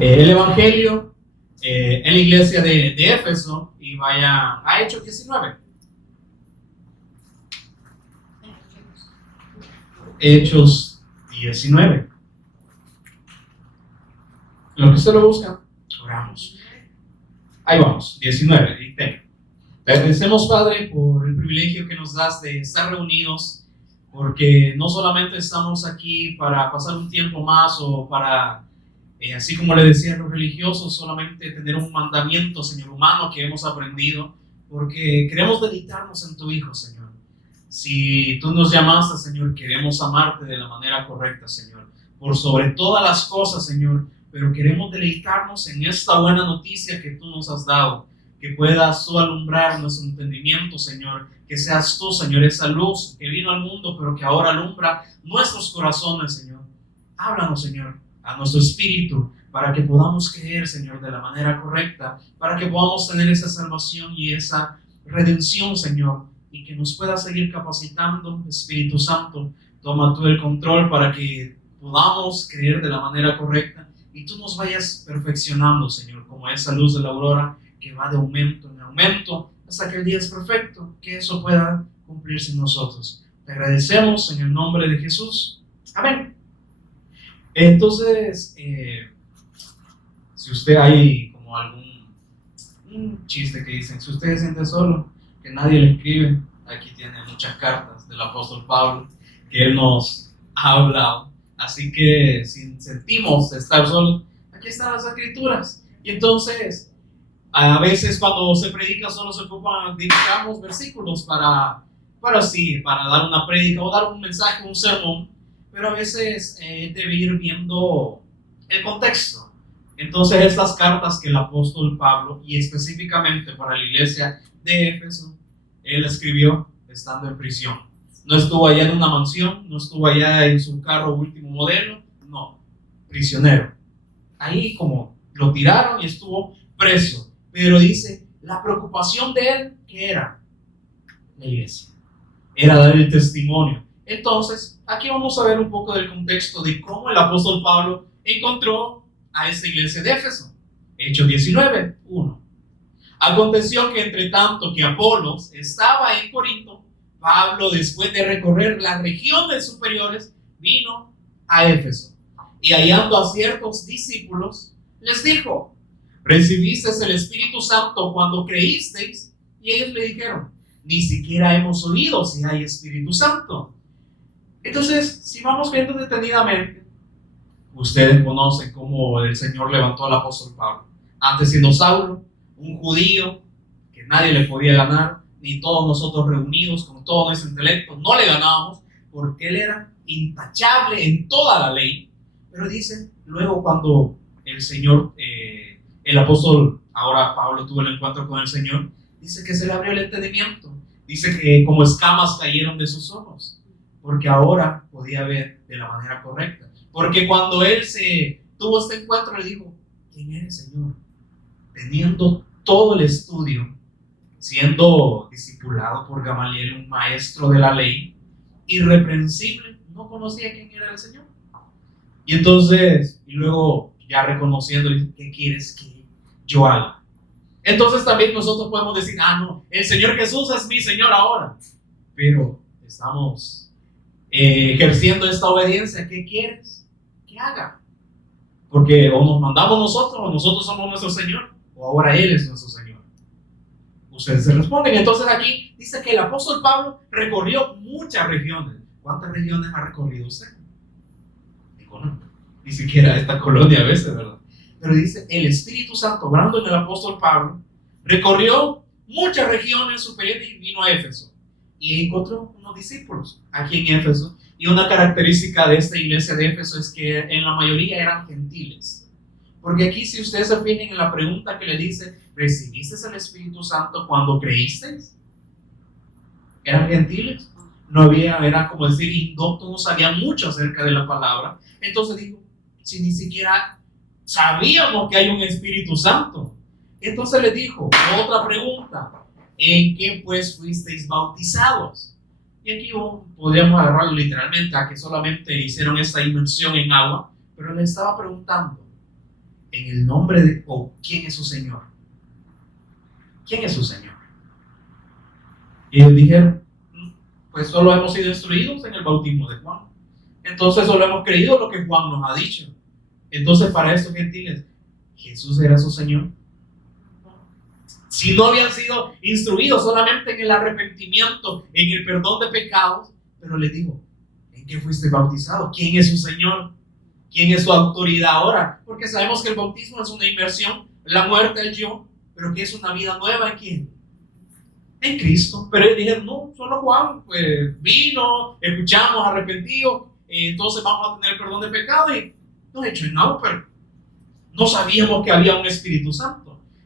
el Evangelio en la iglesia de Éfeso y vaya a Hechos 19. Hechos 19. Lo que usted lo busca, oramos. Ahí vamos, 19. Te agradecemos, Padre, por el privilegio que nos das de estar reunidos, porque no solamente estamos aquí para pasar un tiempo más o para, así como le decían los religiosos, solamente tener un mandamiento, Señor, humano que hemos aprendido, porque queremos deleitarnos en tu Hijo, Señor. Si tú nos llamaste, Señor, queremos amarte de la manera correcta, Señor, por sobre todas las cosas, Señor, pero queremos deleitarnos en esta buena noticia que tú nos has dado, que puedas tú alumbrar nuestro entendimiento, Señor, que seas tú, Señor, esa luz que vino al mundo, pero que ahora alumbra nuestros corazones, Señor. Háblanos, Señor, a nuestro espíritu, para que podamos creer, Señor, de la manera correcta, para que podamos tener esa salvación y esa redención, Señor, y que nos pueda seguir capacitando, Espíritu Santo. Toma tú el control para que podamos creer de la manera correcta y tú nos vayas perfeccionando, Señor, como esa luz de la aurora que va de aumento en aumento hasta que el día es perfecto, que eso pueda cumplirse en nosotros. Te agradecemos en el nombre de Jesús. Amén. Entonces, si usted hay como un chiste que dicen, si usted se siente solo, que nadie le escribe, aquí tiene muchas cartas del apóstol Pablo que él nos ha hablado. Así que si sentimos estar solos, aquí están las escrituras. Y entonces, a veces cuando se predica solo se ocupan, dedicamos versículos para dar una prédica o dar un mensaje, un sermón, pero a veces debe ir viendo el contexto. Entonces estas cartas que el apóstol Pablo, y específicamente para la iglesia de Éfeso, él escribió estando en prisión. No estuvo allá en una mansión, no estuvo allá en su carro último modelo, no, prisionero. Ahí como lo tiraron y estuvo preso. Pero dice, la preocupación de él, ¿qué era? La iglesia. Era dar el testimonio. Entonces, aquí vamos a ver un poco del contexto de cómo el apóstol Pablo encontró a esta iglesia de Éfeso. Hechos 19, 1. Aconteció que entre tanto que Apolos estaba en Corinto, Pablo, después de recorrer las regiones superiores, vino a Éfeso. Y hallando a ciertos discípulos, les dijo, ¿recibisteis el Espíritu Santo cuando creísteis? Y ellos le dijeron, ni siquiera hemos oído si hay Espíritu Santo. Entonces, si vamos viendo detenidamente, ustedes conocen cómo el Señor levantó al apóstol Pablo. Antes siendo Saulo, un judío que nadie le podía ganar, ni todos nosotros reunidos con todo nuestro intelecto, no le ganábamos, porque él era intachable en toda la ley. Pero dice, luego cuando el Señor, el apóstol, ahora Pablo tuvo el encuentro con el Señor, dice que se le abrió el entendimiento, dice que como escamas cayeron de sus ojos, porque ahora podía ver de la manera correcta. Porque cuando él tuvo este encuentro, le dijo, ¿quién eres, Señor? Teniendo todo el estudio, siendo discipulado por Gamaliel, un maestro de la ley, irreprensible, no conocía quién era el Señor. Y entonces, y luego ya reconociendo, ¿qué quieres que yo haga? Entonces también nosotros podemos decir, no, el Señor Jesús es mi Señor ahora. Pero estamos ejerciendo esta obediencia. ¿Qué quieres que haga? Porque o nos mandamos nosotros o nosotros somos nuestro Señor, o ahora Él es nuestro Señor. Ustedes se responden. Entonces aquí dice que el apóstol Pablo recorrió muchas regiones. ¿Cuántas regiones ha recorrido usted? Ni siquiera esta colonia a veces, ¿verdad? Pero dice, el Espíritu Santo, hablando en el apóstol Pablo, recorrió muchas regiones superiores y vino a Éfeso. Y encontró unos discípulos aquí en Éfeso. Y una característica de esta iglesia de Éfeso es que en la mayoría eran gentiles. Porque aquí, si ustedes se fijan en la pregunta que le dice, ¿recibiste el Espíritu Santo cuando creísteis? ¿Eran gentiles? No había, era como decir, indoctos, no sabían mucho acerca de la palabra. Entonces dijo, si ni siquiera sabíamos que hay un Espíritu Santo. Entonces le dijo, otra pregunta, ¿en qué pues fuisteis bautizados? Y aquí podríamos agarrarlo literalmente a que solamente hicieron esta inmersión en agua, pero le estaba preguntando, en el nombre de, o ¿quién es su Señor? ¿Quién es su Señor? Y ellos dijeron, pues solo hemos sido instruidos en el bautismo de Juan. Entonces solo hemos creído lo que Juan nos ha dicho. Entonces para estos gentiles, ¿Jesús era su Señor? Si no habían sido instruidos solamente en el arrepentimiento, en el perdón de pecados, pero les digo, ¿en qué fuiste bautizado? ¿Quién es su Señor? ¿Quién es su autoridad ahora? Porque sabemos que el bautismo es una inmersión, la muerte del yo, pero que es una vida nueva en quién? En Cristo. Pero ellos dijeron, no, solo Juan pues, vino, escuchamos, arrepentido, entonces vamos a tener perdón de pecado y nos echó en agua, pero no sabíamos que había un Espíritu Santo.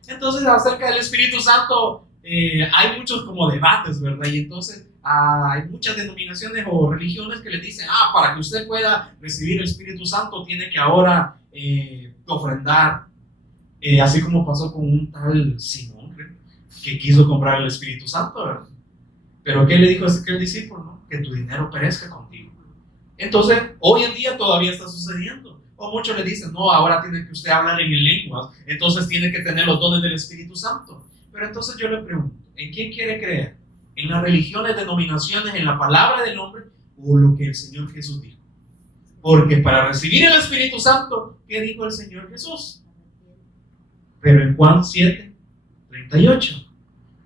Entonces acerca del Espíritu Santo hay muchos como debates, ¿verdad? Y entonces hay muchas denominaciones o religiones que le dicen, para que usted pueda recibir el Espíritu Santo tiene que ahora ofrendar, así como pasó con un tal Simón, creo, que quiso comprar el Espíritu Santo, ¿verdad? Pero ¿qué le dijo aquel discípulo? ¿No? Que tu dinero perezca contigo. Entonces, hoy en día todavía está sucediendo. O muchos le dicen, no, ahora tiene que usted hablar en lenguas, entonces tiene que tener los dones del Espíritu Santo. Pero entonces yo le pregunto, ¿en quién quiere creer? ¿En las religiones, denominaciones, en la palabra del hombre o lo que el Señor Jesús dijo? Porque para recibir el Espíritu Santo, ¿qué dijo el Señor Jesús? Pero en Juan 7:38,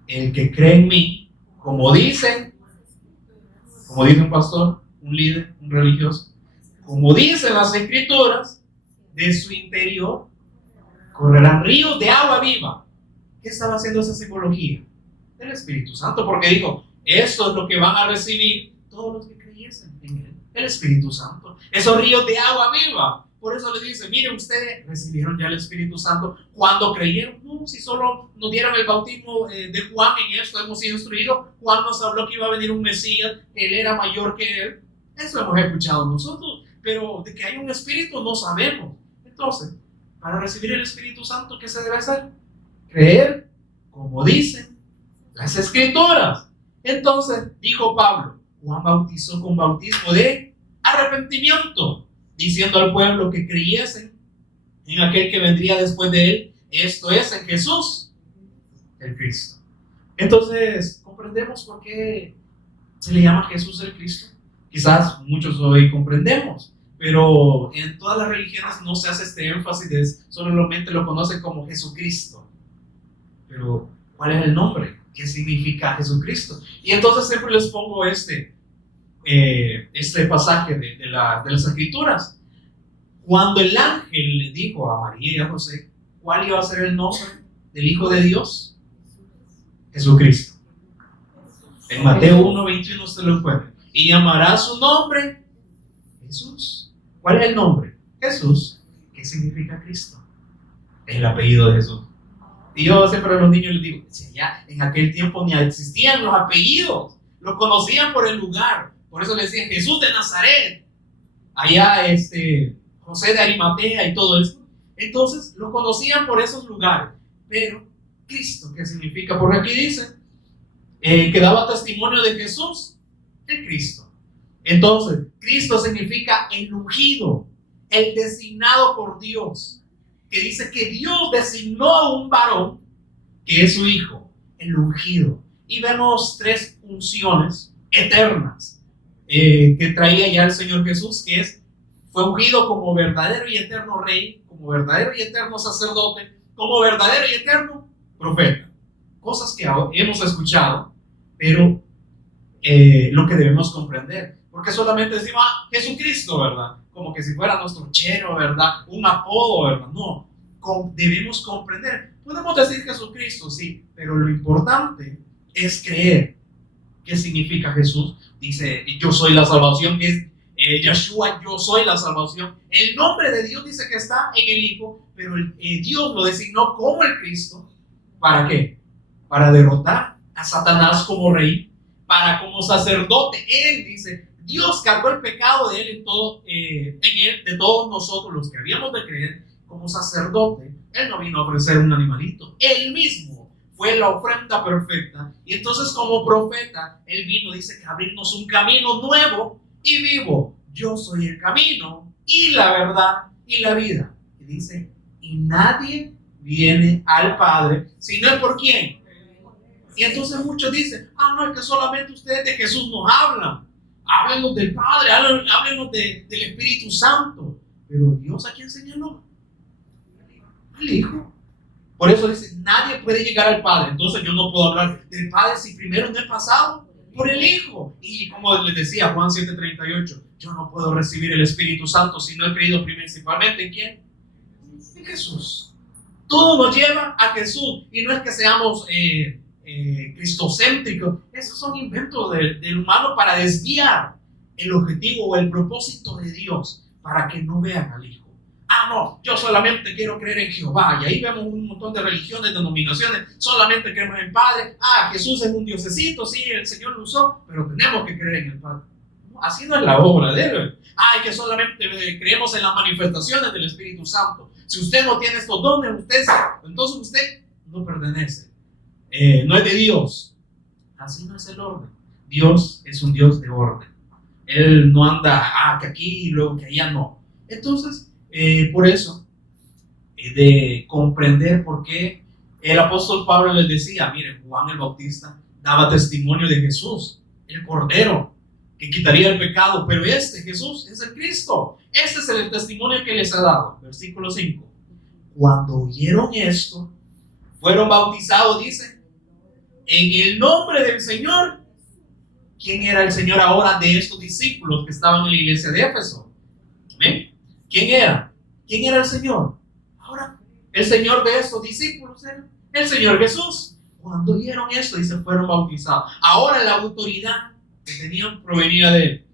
el que cree en mí, como dice un pastor, un líder, un religioso, como dicen las Escrituras, de su interior correrán ríos de agua viva. ¿Qué estaba haciendo esa simbología? Del Espíritu Santo, porque dijo, esto es lo que van a recibir todos los que creyesen en él, el Espíritu Santo, esos ríos de agua viva. Por eso le dice, miren, ustedes recibieron ya el Espíritu Santo cuando creyeron. No, si solo nos dieron el bautismo de Juan, en esto hemos sido instruidos. Juan nos habló que iba a venir un Mesías, que él era mayor que él. Eso hemos escuchado nosotros, pero de que hay un Espíritu no sabemos. Entonces, para recibir el Espíritu Santo, ¿qué se debe hacer? Creer, como dicen las Escrituras. Entonces, dijo Pablo, Juan bautizó con bautismo de arrepentimiento, diciendo al pueblo que creyesen en aquel que vendría después de él, esto es, en Jesús, el Cristo. Entonces, comprendemos por qué se le llama Jesús el Cristo. Quizás muchos hoy comprendemos, pero en todas las religiones no se hace este énfasis, solamente lo conocen como Jesucristo. Pero, ¿cuál es el nombre? ¿Qué significa Jesucristo? Y entonces siempre les pongo este pasaje de las Escrituras. Cuando el ángel le dijo a María y a José cuál iba a ser el nombre del Hijo de Dios, Jesucristo. En Mateo 1:21 usted lo encuentra. Y llamará su nombre Jesús. ¿Cuál es el nombre? Jesús. ¿Qué significa Cristo? Es el apellido de Jesús. Y yo siempre a los niños les digo, si ya en aquel tiempo ni existían los apellidos, los conocían por el lugar. Por eso le decían Jesús de Nazaret, allá José de Arimatea y todo eso. Entonces lo conocían por esos lugares. Pero Cristo, ¿qué significa? Porque aquí dice que daba testimonio de Jesús, el Cristo. Entonces, Cristo significa el ungido, el designado por Dios, que dice que Dios designó a un varón que es su hijo, el ungido. Y vemos 3 unciones eternas que traía ya el Señor Jesús, que fue ungido como verdadero y eterno rey, como verdadero y eterno sacerdote, como verdadero y eterno profeta. Cosas que hemos escuchado, pero lo que debemos comprender, porque solamente decimos Jesucristo, ¿verdad? Como que si fuera nuestro chero, ¿verdad? Un apodo, ¿verdad? No, debemos comprender. Podemos decir Jesucristo, sí, pero lo importante es creer. ¿Qué significa Jesús? Dice, yo soy la salvación, que es Yeshua, yo soy la salvación. El nombre de Dios dice que está en el Hijo, pero Dios lo designó como el Cristo. ¿Para qué? Para derrotar a Satanás como rey, para como sacerdote. Él dice, Dios cargó el pecado de él en él, de todos nosotros los que habíamos de creer. Como sacerdote, él no vino a ofrecer un animalito, él mismo fue la ofrenda perfecta. Y entonces como profeta, él vino, dice, que abrirnos un camino nuevo y vivo. Yo soy el camino y la verdad y la vida. Y dice, Y nadie viene al Padre si no es por quién. Y entonces muchos dicen, no, es que solamente ustedes de Jesús nos hablan. Háblenos del Padre, háblenos del Espíritu Santo. Pero Dios, ¿a quién señaló? Al Hijo. Por eso dice, nadie puede llegar al Padre. Entonces yo no puedo hablar del Padre si primero no he pasado por el Hijo. Y como les decía Juan 7:38, yo no puedo recibir el Espíritu Santo si no he creído principalmente en ¿quién? En Jesús. Todo nos lleva a Jesús. Y no es que seamos cristocéntricos. Esos son inventos del humano para desviar el objetivo o el propósito de Dios, para que no vean al Hijo. No, yo solamente quiero creer en Jehová. Y ahí vemos un montón de religiones, denominaciones. Solamente creemos en el Padre. Jesús es un diosecito, sí, el Señor lo usó, pero tenemos que creer en el Padre. No, así no es la obra de Él. Que solamente creemos en las manifestaciones del Espíritu Santo. Si usted no tiene estos dones, entonces usted no pertenece. No es de Dios. Así no es el orden. Dios es un Dios de orden. Él no anda que aquí y luego que allá, no. Entonces, por eso, de comprender por qué el apóstol Pablo les decía, miren, Juan el Bautista daba testimonio de Jesús, el Cordero, que quitaría el pecado, pero Jesús, es el Cristo. Este es el testimonio que les ha dado. Versículo 5. Cuando oyeron esto, fueron bautizados, dice, en el nombre del Señor. ¿Quién era el Señor ahora de estos discípulos que estaban en la iglesia de Éfeso? ¿Ven? ¿Quién era? ¿Quién era el Señor? Ahora, el Señor de estos discípulos era el Señor Jesús. Cuando oyeron esto, dice, fueron bautizados. Ahora la autoridad que tenían provenía de Él.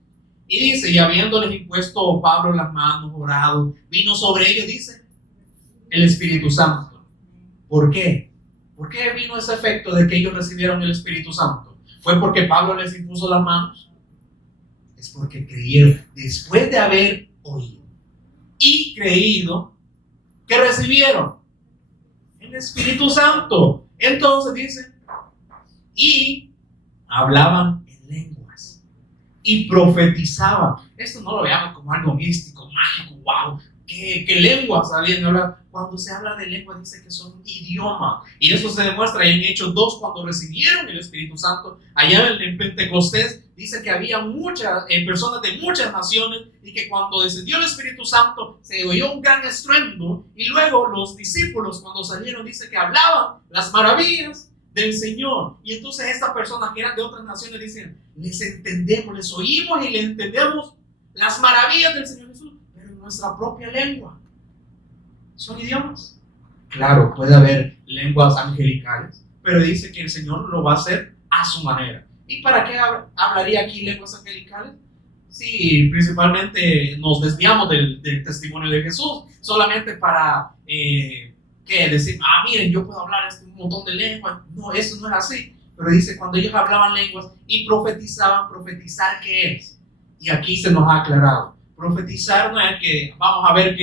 Y dice, y habiéndoles impuesto Pablo las manos, orado, vino sobre ellos, dice, el Espíritu Santo. ¿Por qué? ¿Por qué vino ese efecto de que ellos recibieron el Espíritu Santo? ¿Fue porque Pablo les impuso las manos? Es porque creyeron después de haber oído y creído que recibieron el Espíritu Santo. Entonces dice, y hablaban en lenguas y profetizaban. Esto no lo veamos como algo místico, mágico, wow, que lenguas sabían hablar. Cuando se habla de lenguas dice que son idiomas, y eso se demuestra en Hechos 2 cuando recibieron el Espíritu Santo. Allá en Pentecostés dice que había muchas personas de muchas naciones, y que cuando descendió el Espíritu Santo se oyó un gran estruendo, y luego los discípulos cuando salieron dice que hablaban las maravillas del Señor. Y entonces estas personas que eran de otras naciones dicen, les entendemos, les oímos y les entendemos las maravillas del Señor Jesús, pero en nuestra propia lengua. ¿Son idiomas? Claro, puede haber lenguas angelicales, pero dice que el Señor lo va a hacer a su manera. ¿Y para qué hablaría aquí lenguas angelicales? Sí, principalmente nos desviamos del testimonio de Jesús, solamente para decir, miren, yo puedo hablar un montón de lenguas. No, eso no es así. Pero dice, cuando ellos hablaban lenguas y profetizaban, ¿profetizar qué es? Y aquí se nos ha aclarado. Profetizar no es que vamos a ver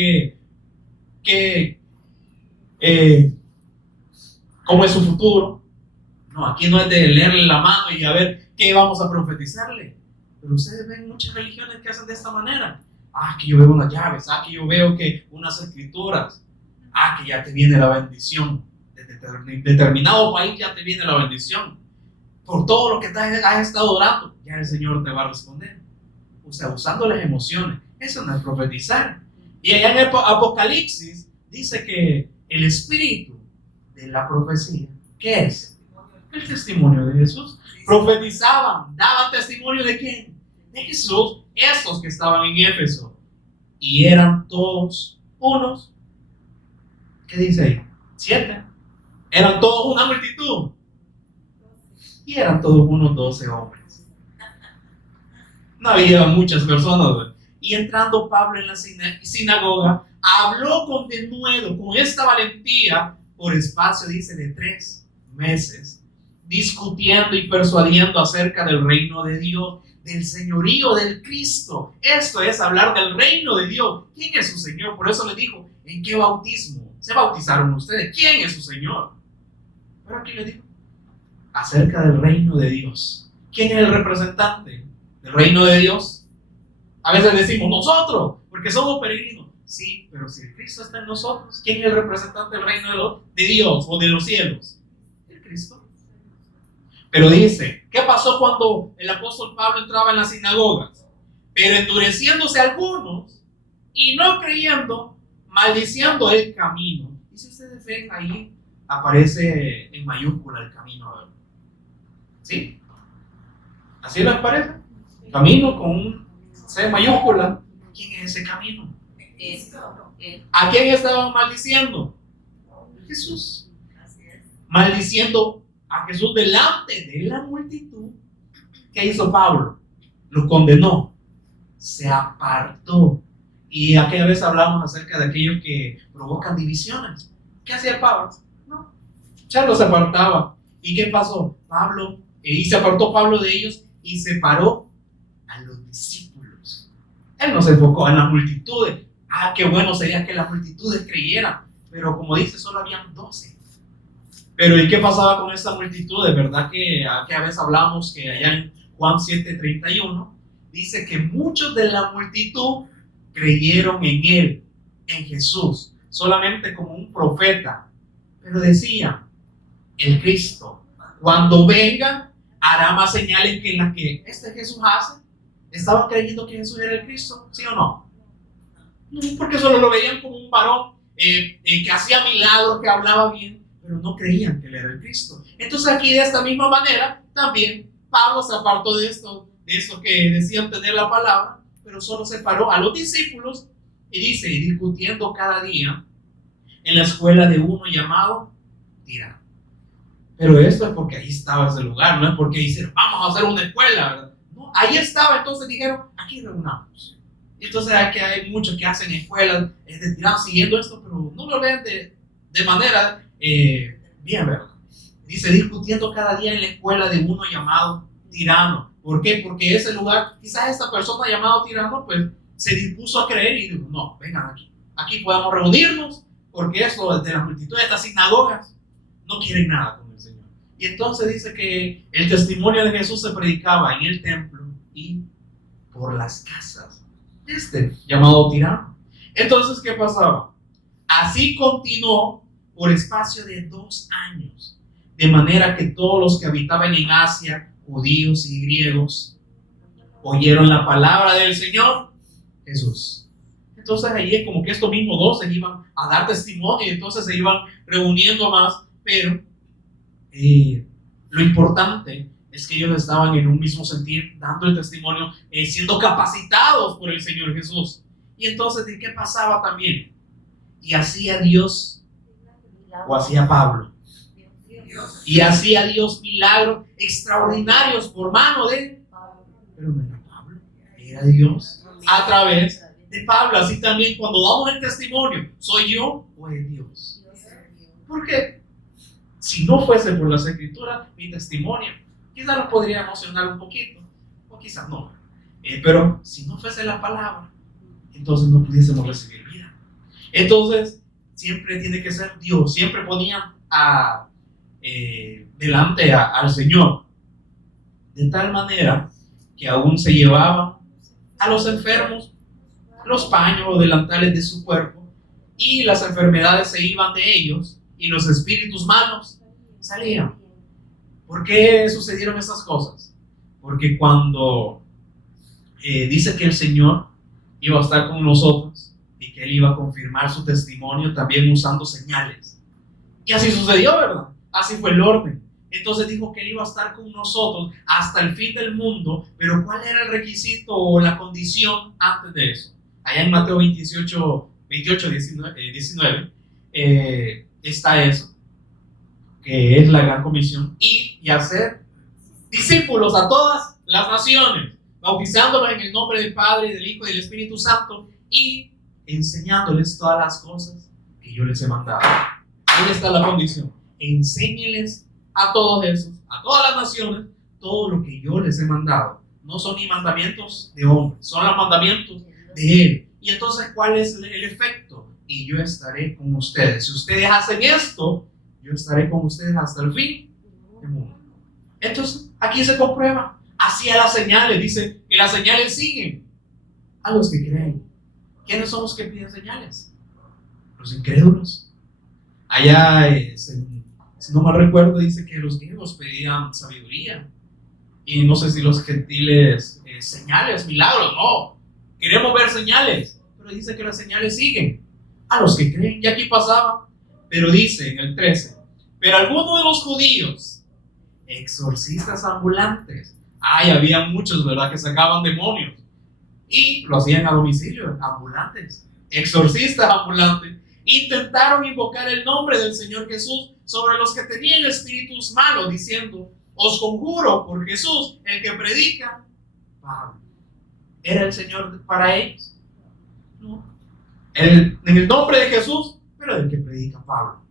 cómo es su futuro. No, aquí no es de leerle la mano y a ver qué vamos a profetizarle. Pero ustedes ven muchas religiones que hacen de esta manera. Que yo veo unas llaves, que yo veo que unas escrituras, que ya te viene la bendición. Desde determinado país ya te viene la bendición. Por todo lo que has estado orando, ya el Señor te va a responder. O sea, usando las emociones. Eso no es profetizar. Y allá en el Apocalipsis dice que el espíritu de la profecía, ¿qué es? El testimonio de Jesús. Profetizaban, daban testimonio ¿de quién? De Jesús, estos que estaban en Éfeso. Y eran todos unos. ¿Qué dice ahí? 7. Eran todos una multitud. Y eran todos unos 12 hombres. No había muchas personas. Y entrando Pablo en la sinagoga, habló con denuedo, con esta valentía, por espacio, dice, de 3 meses, discutiendo y persuadiendo acerca del reino de Dios, del señorío del Cristo. Esto es hablar del reino de Dios. ¿Quién es su Señor? Por eso le dijo, ¿en qué bautismo se bautizaron ustedes? ¿Quién es su Señor? Pero aquí le digo, acerca del reino de Dios. ¿Quién es el representante del reino de Dios? A veces decimos nosotros, porque somos peregrinos. Sí, pero si el Cristo está en nosotros, ¿quién es el representante del reino de Dios o de los cielos? El Cristo. Pero dice, ¿qué pasó cuando el apóstol Pablo entraba en las sinagogas? Pero endureciéndose algunos y no creyendo, maldiciendo el camino. Y si ustedes ven ahí, aparece en mayúscula el camino. ¿Sí? ¿Así les parece? Camino con un C mayúscula. ¿Quién es ese camino? ¿A quién estaban maldiciendo? Jesús. Maldiciendo a Jesús delante de la multitud. ¿Qué hizo Pablo? Lo condenó. Se apartó. Y aquella vez hablamos acerca de aquellos que provocan divisiones. ¿Qué hacía Pablo? No. Ya los apartaba. ¿Y qué pasó? Y se apartó Pablo de ellos y separó a los discípulos. Él no se enfocó en las multitudes. Qué bueno sería que las multitudes creyeran. Pero como dice, solo habían 12. Pero ¿y qué pasaba con esta multitud? De verdad que a veces hablamos que allá en Juan 7:31 dice que muchos de la multitud creyeron en él, en Jesús, solamente como un profeta. Pero decían, el Cristo, cuando venga, hará más señales que las que este Jesús hace. ¿Estaban creyendo que Jesús era el Cristo? ¿Sí o no? No, porque solo lo veían como un varón que hacía milagros, que hablaba bien, pero no creían que él era el Cristo. Entonces aquí de esta misma manera también Pablo se apartó de estos que decían tener la palabra, pero solo separó a los discípulos y dice, y discutiendo cada día en la escuela de uno llamado tirano. Pero esto es porque ahí estaba ese lugar, no es porque dicen vamos a hacer una escuela, ¿verdad? No, ahí estaba, entonces dijeron aquí reunamos. Entonces aquí hay muchos que hacen escuelas de tirano siguiendo esto, pero no lo ven de manera bien, ¿verdad? Dice, discutiendo cada día en la escuela de uno llamado tirano. ¿Por qué? Porque ese lugar, quizás esta persona llamado tirano, pues se dispuso a creer y dijo, no, vengan aquí podemos reunirnos, porque esto de la multitud de estas sinagogas no quieren nada con el Señor. Y entonces dice que el testimonio de Jesús se predicaba en el templo y por las casas de llamado tirano. Entonces, ¿qué pasaba? Así continuó por espacio de 2 años, de manera que todos los que habitaban en Asia, judíos y griegos, oyeron la palabra del Señor Jesús. Entonces allí es como que estos mismos 12 iban a dar testimonio y entonces se iban reuniendo más, pero lo importante es que ellos estaban en un mismo sentir, dando el testimonio, siendo capacitados por el Señor Jesús. Y entonces, ¿de qué pasaba también? Y hacía Dios, o hacía Pablo, y hacía Dios milagros extraordinarios por mano de Pablo. Pero no era Pablo, era Dios a través de Pablo. Así también cuando damos el testimonio, ¿soy yo o es Dios? Porque si no fuese por las escrituras, mi testimonio quizás nos podría emocionar un poquito, o quizás no. Pero si no fuese la palabra, entonces no pudiésemos recibir vida. Entonces, siempre tiene que ser Dios. Siempre ponían delante al Señor. De tal manera que aún se llevaban a los enfermos los paños o delantales de su cuerpo, y las enfermedades se iban de ellos, y los espíritus malos salían. ¿Por qué sucedieron estas cosas? Porque cuando dice que el Señor iba a estar con nosotros y que Él iba a confirmar su testimonio también usando señales. Y así sucedió, ¿verdad? Así fue el orden. Entonces dijo que Él iba a estar con nosotros hasta el fin del mundo, pero ¿cuál era el requisito o la condición antes de eso? Allá en Mateo 28, 19, está eso, que es la gran comisión, y hacer discípulos a todas las naciones, bautizándolos en el nombre del Padre, del Hijo y del Espíritu Santo, y enseñándoles todas las cosas que yo les he mandado. Ahí está la condición. Enséñeles a todos esos, a todas las naciones, todo lo que yo les he mandado. No son ni mandamientos de hombres, son los mandamientos de Él. Y entonces, ¿cuál es el efecto? Y yo estaré con ustedes. Si ustedes hacen esto, yo estaré con ustedes hasta el fin del mundo. Entonces, aquí se comprueba. Hacía las señales, dice que las señales siguen a los que creen. ¿Quiénes son los que piden señales? Los incrédulos. Allá, si no mal recuerdo, dice que los griegos pedían sabiduría. Y no sé si los gentiles, señales, milagros, no. Queremos ver señales. Pero dice que las señales siguen a los que creen. Y aquí pasaba. Pero dice en el 13, pero algunos de los judíos, exorcistas ambulantes. Había muchos, ¿verdad?, que sacaban demonios. Y lo hacían a domicilio, ambulantes. Exorcistas ambulantes. Intentaron invocar el nombre del Señor Jesús sobre los que tenían espíritus malos, diciendo: os conjuro por Jesús, el que predica Pablo. ¿Era el Señor para ellos? No. En el nombre de Jesús, pero el que predica Pablo.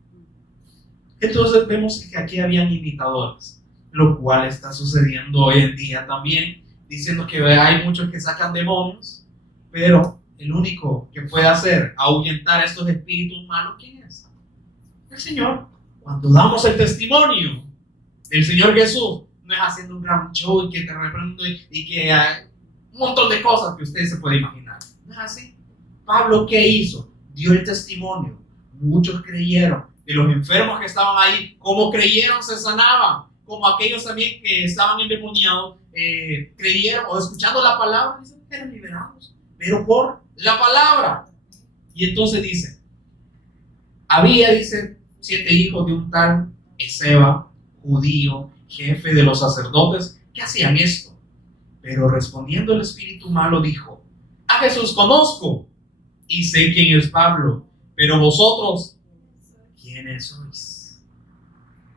Entonces vemos que aquí habían imitadores, lo cual está sucediendo hoy en día también, diciendo que hay muchos que sacan demonios, pero el único que puede hacer ahuyentar estos espíritus malos, ¿quién es? El Señor. Cuando damos el testimonio del Señor Jesús, no es haciendo un gran show y que te reprendo y que hay un montón de cosas que usted se puede imaginar. No es así. Pablo, ¿qué hizo? Dio el testimonio. Muchos creyeron. De los enfermos que estaban ahí, como creyeron, se sanaban. Como aquellos también que estaban endemoniados, creyeron o escuchando la palabra, eran liberados. Pero por la palabra. Y entonces dice, dice, 7 hijos de un tal Esceva, judío, jefe de los sacerdotes, que hacían esto. Pero respondiendo el espíritu malo dijo: a Jesús conozco y sé quién es Pablo, pero vosotros, ¿quiénes sois?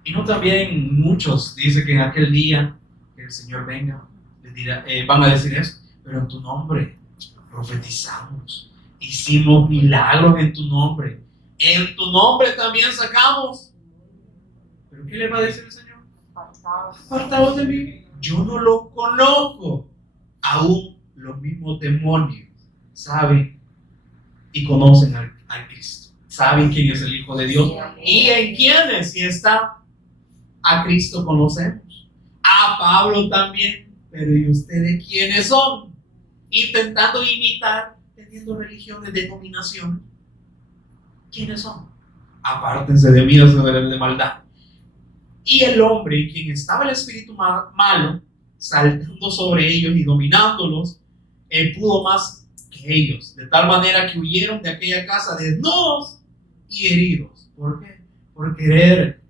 Y no también muchos, dice que en aquel día que el Señor venga, les dirá, van a decir esto: pero en tu nombre profetizamos, hicimos milagros en tu nombre, en tu nombre también sacamos. ¿Pero qué le va a decir el Señor? Apartaos de mí, yo no lo conozco. Aún los mismos demonios saben y conocen al Cristo, saben quién es el Hijo de Dios y en quienes, si está a Cristo, conocemos. A Pablo también. Pero ¿y ustedes quiénes son? Intentando imitar, teniendo religiones, denominaciones. ¿Quiénes son? Apártense de mí, hacedores de maldad. Y el hombre en quien estaba el espíritu malo, saltando sobre ellos y dominándolos, pudo más que ellos, de tal manera que huyeron de aquella casa desnudos y heridos. ¿Por qué? Por querer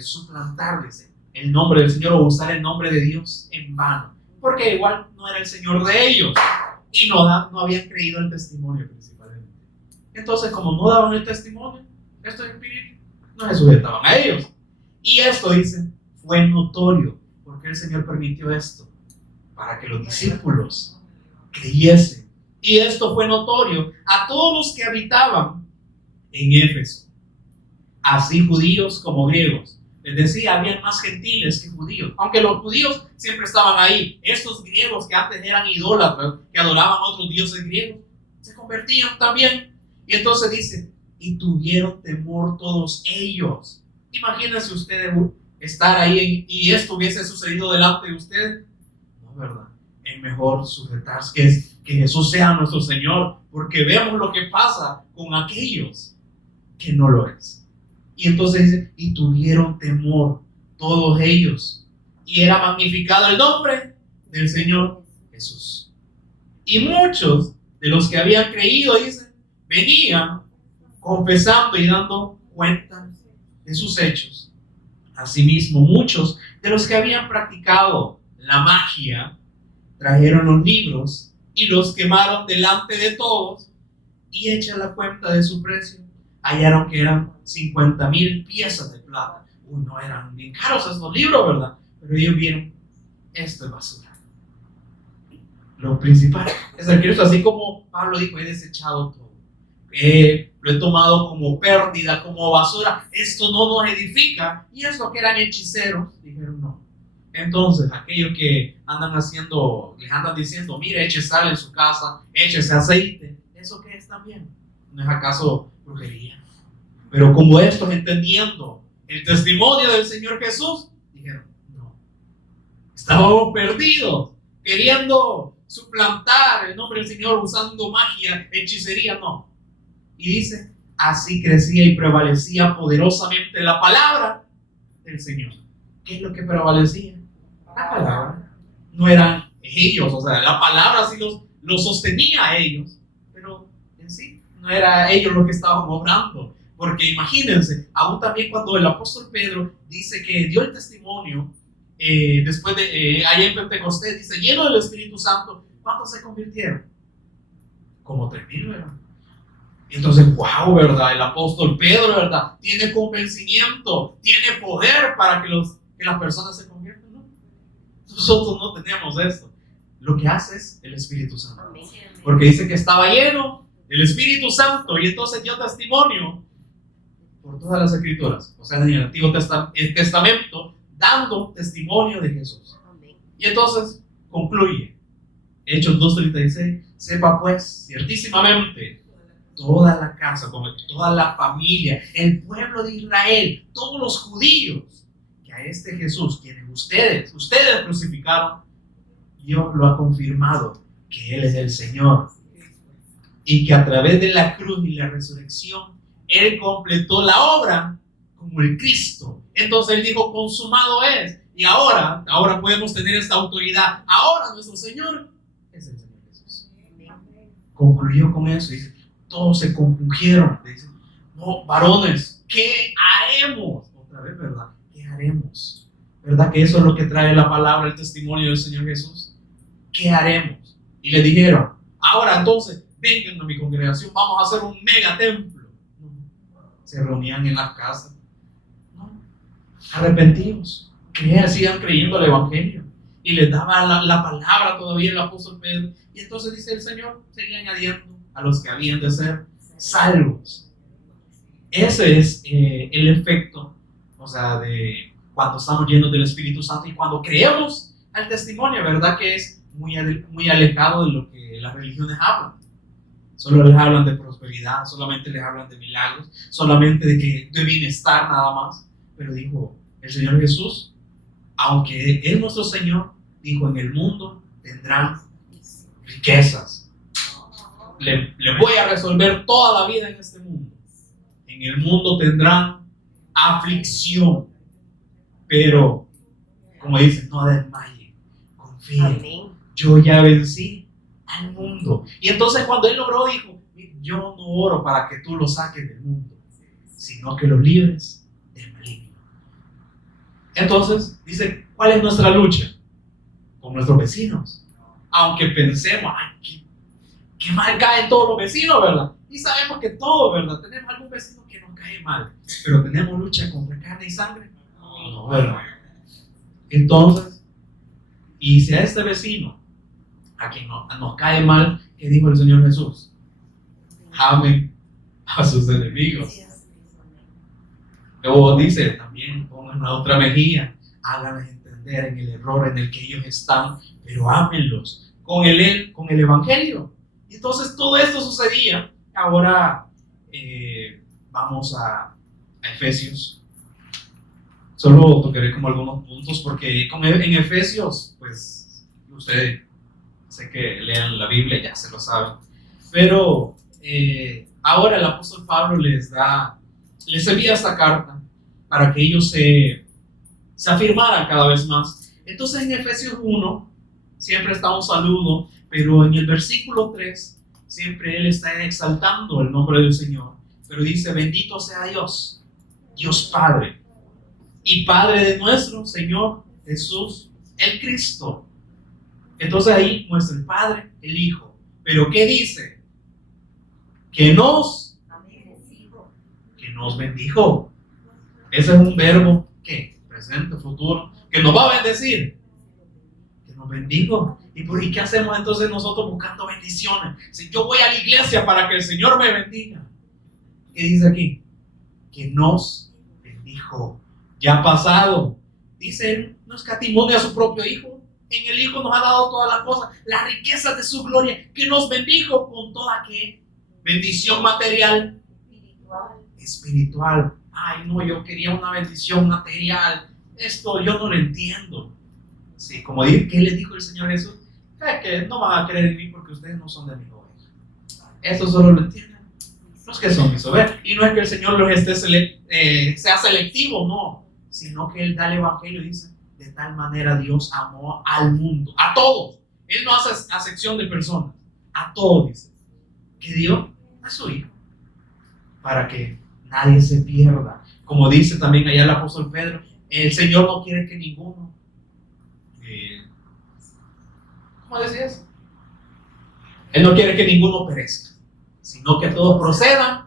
suplantarles el nombre del Señor o usar el nombre de Dios en vano, porque igual no era el Señor de ellos y no habían creído el testimonio principalmente. Entonces, como no daban el testimonio, estos espíritus no se sujetaban a ellos. Y esto, dice, fue notorio. ¿Por qué el Señor permitió esto? Para que los discípulos creyesen. Y esto fue notorio a todos los que habitaban en Éfeso, así judíos como griegos. Les decía, había más gentiles que judíos, aunque los judíos siempre estaban ahí. Estos griegos que antes eran idólatras, que adoraban a otros dioses griegos, se convertían también. Y entonces dice, y tuvieron temor todos ellos. Imagínense ustedes estar ahí y esto hubiese sucedido delante de ustedes. No, ¿verdad? Es mejor sujetarse, que Jesús sea nuestro Señor, porque vemos lo que pasa con aquellos que no lo es. Y entonces dice, y tuvieron temor todos ellos, y era magnificado el nombre del Señor Jesús. Y muchos de los que habían creído, dice, venían confesando y dando cuenta de sus hechos. Asimismo, muchos de los que habían practicado la magia trajeron los libros y los quemaron delante de todos, y hecha la cuenta de su precio, hallaron que eran 50,000 piezas de plata. No eran bien caros estos libros, ¿verdad? Pero ellos vieron, esto es basura. Lo principal es el Cristo, así como Pablo dijo, he desechado todo. Lo he tomado como pérdida, como basura. Esto no nos edifica. Y eso que eran hechiceros, dijeron no. Entonces, aquellos que andan haciendo, les andan diciendo, mire, eche sal en su casa, échese aceite. ¿Eso qué es también? ¿No es acaso brujería? Pero como estos, entendiendo el testimonio del Señor Jesús, dijeron, no. Estábamos perdidos, queriendo suplantar el nombre del Señor usando magia, hechicería, no. Y dice, así crecía y prevalecía poderosamente la palabra del Señor. ¿Qué es lo que prevalecía? La palabra. No eran ellos, o sea, la palabra sí los sostenía a ellos, pero en sí no era ellos los que estaban obrando. Porque imagínense, aún también cuando el apóstol Pedro dice que dio el testimonio, después de allá en Pentecostés, dice, lleno del Espíritu Santo, ¿cuántos se convirtieron? Como 3,000, ¿verdad? Entonces, wow, ¿verdad? El apóstol Pedro, ¿verdad? Tiene convencimiento, tiene poder para que las personas se conviertan, ¿no? Nosotros no tenemos eso. Lo que hace es el Espíritu Santo. Porque dice que estaba lleno del Espíritu Santo y entonces dio testimonio por todas las escrituras, o sea, en el Antiguo Testamento, dando testimonio de Jesús. Y entonces concluye, Hechos 2:36, sepa pues ciertísimamente toda la casa, como toda la familia, el pueblo de Israel, todos los judíos, que a este Jesús, quien ustedes crucificaron, Dios lo ha confirmado que Él es el Señor y que a través de la cruz y la resurrección Él completó la obra como el Cristo. Entonces Él dijo, consumado es. Y ahora podemos tener esta autoridad. Ahora nuestro Señor es el Señor Jesús. Concluyó con eso y dice, todos se compungieron. Dicen, no, varones, ¿qué haremos? Otra vez, ¿verdad? ¿Qué haremos? ¿Verdad que eso es lo que trae la palabra, el testimonio del Señor Jesús? ¿Qué haremos? Y le dijeron, ahora entonces, vengan a mi congregación, vamos a hacer un mega templo. Se reunían en las casas. No, arrepentidos, sigan creyendo el Evangelio. Y les daba la palabra todavía el apóstol Pedro. Y entonces dice el Señor, seguía añadiendo a los que habían de ser salvos. Ese es el efecto, o sea, de cuando estamos llenos del Espíritu Santo y cuando creemos al testimonio, ¿verdad? Que es muy alejado de lo que las religiones hablan. Solo les hablan de prosperidad, solamente les hablan de milagros, solamente de bienestar nada más. Pero dijo el Señor Jesús, aunque es nuestro Señor, dijo, en el mundo tendrán riquezas. Le voy a resolver toda la vida en este mundo. En el mundo tendrán aflicción. Pero, como dicen, no desmayen, confíen. Yo ya vencí al mundo. Y entonces cuando Él oró, dijo, yo no oro para que tú lo saques del mundo, sino que lo libres del maligno. Entonces dice, ¿cuál es nuestra lucha? Con nuestros vecinos. Aunque pensemos, ay, qué mal caen todos los vecinos, ¿verdad? Y sabemos que todos, ¿verdad? Tenemos algún vecino que nos cae mal, pero tenemos lucha contra carne y sangre. No, ¿verdad? Entonces, y si a este vecino, a quien nos cae mal, ¿qué dijo el Señor Jesús? Amen a sus enemigos. Luego dice también, pongan la otra mejilla, háganles entender en el error en el que ellos están, pero ámenlos con el Evangelio. Y entonces todo esto sucedía. Ahora vamos a Efesios. Solo tocaré como algunos puntos porque en Efesios, pues ustedes sé que lean la Biblia, ya se lo saben. Pero ahora el apóstol Pablo les envía esta carta para que ellos se afirmaran cada vez más. Entonces en Efesios 1 siempre está un saludo, pero en el versículo 3 siempre él está exaltando el nombre del Señor, pero dice, bendito sea Dios, Dios Padre y Padre de nuestro Señor Jesús, el Cristo. Entonces ahí muestra el Padre, el Hijo, pero ¿qué dice? Que nos bendijo. Ese es un verbo que presente, futuro, que nos va a bendecir, que nos bendijo. ¿Y qué hacemos entonces nosotros buscando bendiciones? Si yo voy a la iglesia para que el Señor me bendiga, ¿qué dice aquí? Que nos bendijo. Ya ha pasado. Dice él, no escatimó a su propio Hijo. En el Hijo nos ha dado todas las cosas, las riquezas de su gloria, que nos bendijo con toda ¿qué? Bendición material, espiritual. Ay, no, yo quería una bendición material. Esto yo no lo entiendo. Sí, como dije, ¿qué le dijo el Señor Jesús? Es que no van a creer en mí porque ustedes no son de mi oveja. Eso solo lo entienden los que son mis ovejas. Y no es que el Señor los sea selectivo, no, sino que Él da el Evangelio y dice, de tal manera Dios amó al mundo, a todos. Él no hace acepción de personas, a todos dice, que dio a su Hijo, para que nadie se pierda. Como dice también allá el apóstol Pedro, el Señor no quiere que ninguno, ¿cómo decías? Él no quiere que ninguno perezca, sino que todos procedan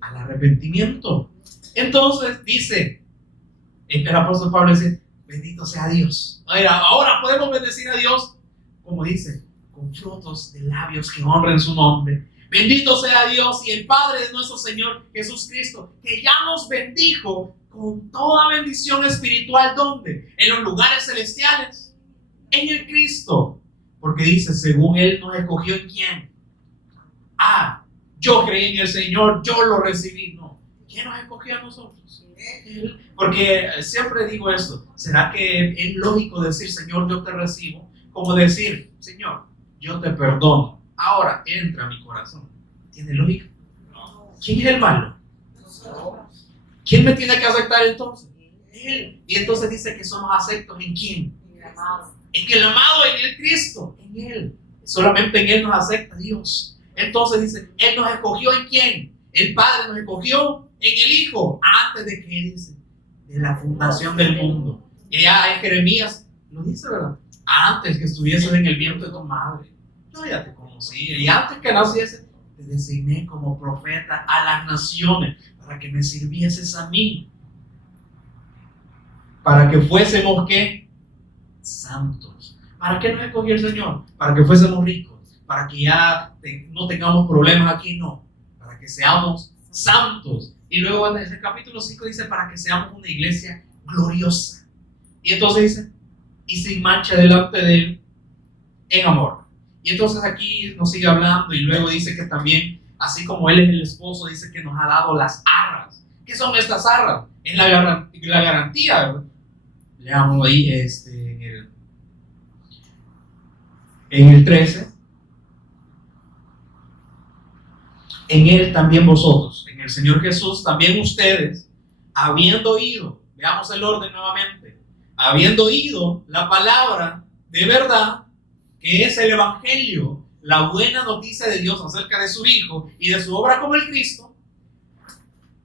al arrepentimiento. Entonces dice, el apóstol Pablo dice, bendito sea Dios. Ahora podemos bendecir a Dios, como dice, con frutos de labios que honren su nombre. Bendito sea Dios y el Padre de nuestro Señor Jesucristo, que ya nos bendijo con toda bendición espiritual. ¿Dónde? En los lugares celestiales, en el Cristo. Porque dice, según Él nos escogió, ¿en quién? Yo creí en el Señor, yo lo recibí. No, ¿quién nos escogió a nosotros? Él. Porque siempre digo esto, ¿será que es lógico decir, Señor, yo te recibo? Como decir, Señor, yo te perdono, ahora entra a mi corazón. ¿Tiene lógica? No. ¿Quién es el malo? ¿Quién me tiene que aceptar entonces? Él. Y entonces dice que somos aceptos ¿en quién? En el amado, en el Cristo, en Él. Solamente en Él nos acepta Dios. Entonces dice, Él nos escogió ¿en quién? El Padre nos escogió en el Hijo, antes de que dice, de la fundación del mundo. Y ya en Jeremías lo dice, ¿verdad? Antes que estuvieses en el vientre de tu madre, yo ya te conocí. Y antes que naciese, te designé como profeta a las naciones, para que me sirvieses a mí. Para que fuésemos, ¿qué? Santos. ¿Para qué nos escogió el Señor? Para que fuésemos ricos, para que ya no tengamos problemas aquí, no, para que seamos santos. Y luego en el capítulo 5 dice, para que seamos una iglesia gloriosa. Y entonces dice, y sin mancha delante de Él, en amor. Y entonces aquí nos sigue hablando y luego dice que también, así como Él es el esposo, dice que nos ha dado las arras. ¿Qué son estas arras? Es la garantía, ¿verdad? Leamos ahí en el 13. En Él también vosotros, en el Señor Jesús, también ustedes, habiendo oído, veamos el orden nuevamente, habiendo oído la palabra de verdad, que es el Evangelio, la buena noticia de Dios acerca de su Hijo y de su obra como el Cristo,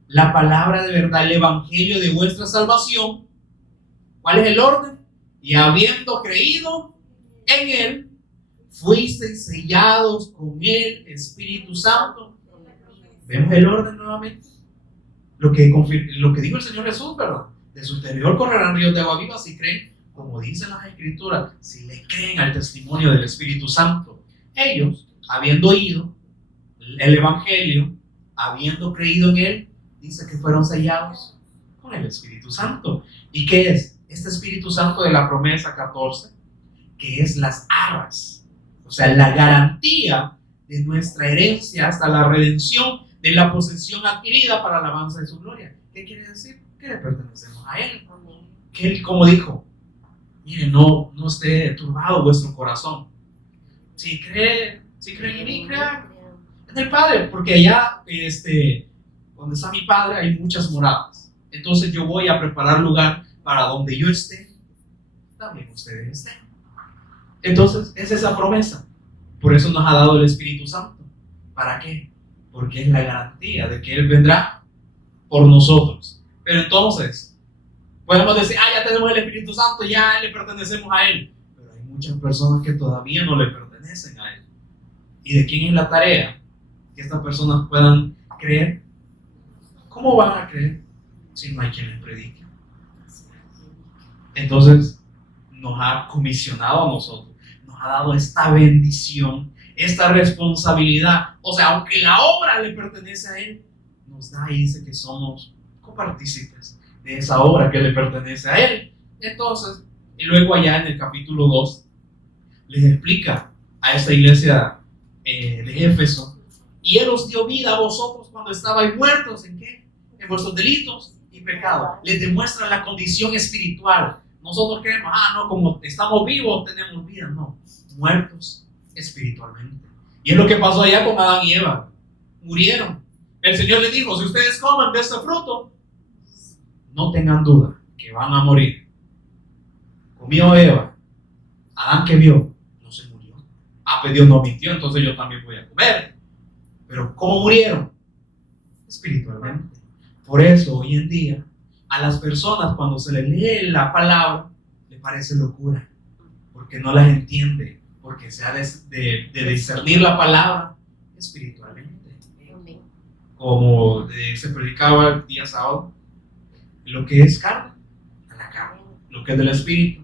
la palabra de verdad, el Evangelio de vuestra salvación. ¿Cuál es el orden? Y habiendo creído en Él, fuisteis sellados con el Espíritu Santo. ¿Vemos el orden nuevamente? Lo que dijo el Señor Jesús, ¿verdad? De su interior correrán ríos de agua viva si creen, como dicen las Escrituras, si le creen al testimonio del Espíritu Santo. Ellos, habiendo oído el Evangelio, habiendo creído en Él, dice que fueron sellados con el Espíritu Santo. ¿Y qué es? Este Espíritu Santo de la promesa 14, que es las arras, o sea, la garantía de nuestra herencia hasta la redención de la posesión adquirida para la alabanza de su gloria. ¿Qué quiere decir? Que le pertenecemos a Él. Que Él, como dijo, miren, no esté turbado vuestro corazón. Si creen en mí, crean en el Padre, porque allá, donde está mi Padre, hay muchas moradas. Entonces yo voy a preparar lugar para donde yo esté, también ustedes estén. Entonces, es esa promesa. Por eso nos ha dado el Espíritu Santo. ¿Para qué? Porque es la garantía de que Él vendrá por nosotros. Pero entonces, podemos decir, ya tenemos el Espíritu Santo, ya le pertenecemos a Él. Pero hay muchas personas que todavía no le pertenecen a Él. ¿Y de quién es la tarea? Que estas personas puedan creer. ¿Cómo van a creer si no hay quien les predique? Entonces, nos ha comisionado a nosotros, nos ha dado esta bendición, esta responsabilidad. O sea, aunque la obra le pertenece a Él, nos da y dice que somos copartícipes de esa obra que le pertenece a Él. Entonces, y luego allá en el capítulo 2, les explica a esta iglesia de Éfeso, y Él os dio vida a vosotros cuando estabais muertos, ¿en qué? En vuestros delitos y pecados. Les demuestra la condición espiritual. Nosotros creemos, no, como estamos vivos tenemos vida. No, muertos espiritualmente. Y es lo que pasó allá con Adán y Eva. Murieron. El Señor les dijo, si ustedes coman de este fruto, no tengan duda que van a morir. Comió Eva. Adán, ¿qué vio? No se murió. Pues Dios no mintió, entonces yo también voy a comer. Pero ¿cómo murieron? Espiritualmente. Por eso hoy en día a las personas cuando se les lee la palabra les parece locura, porque no las entiende, porque se ha de discernir la palabra espiritualmente. Como se predicaba el día sábado, lo que es carne, a la carne, lo que es del espíritu,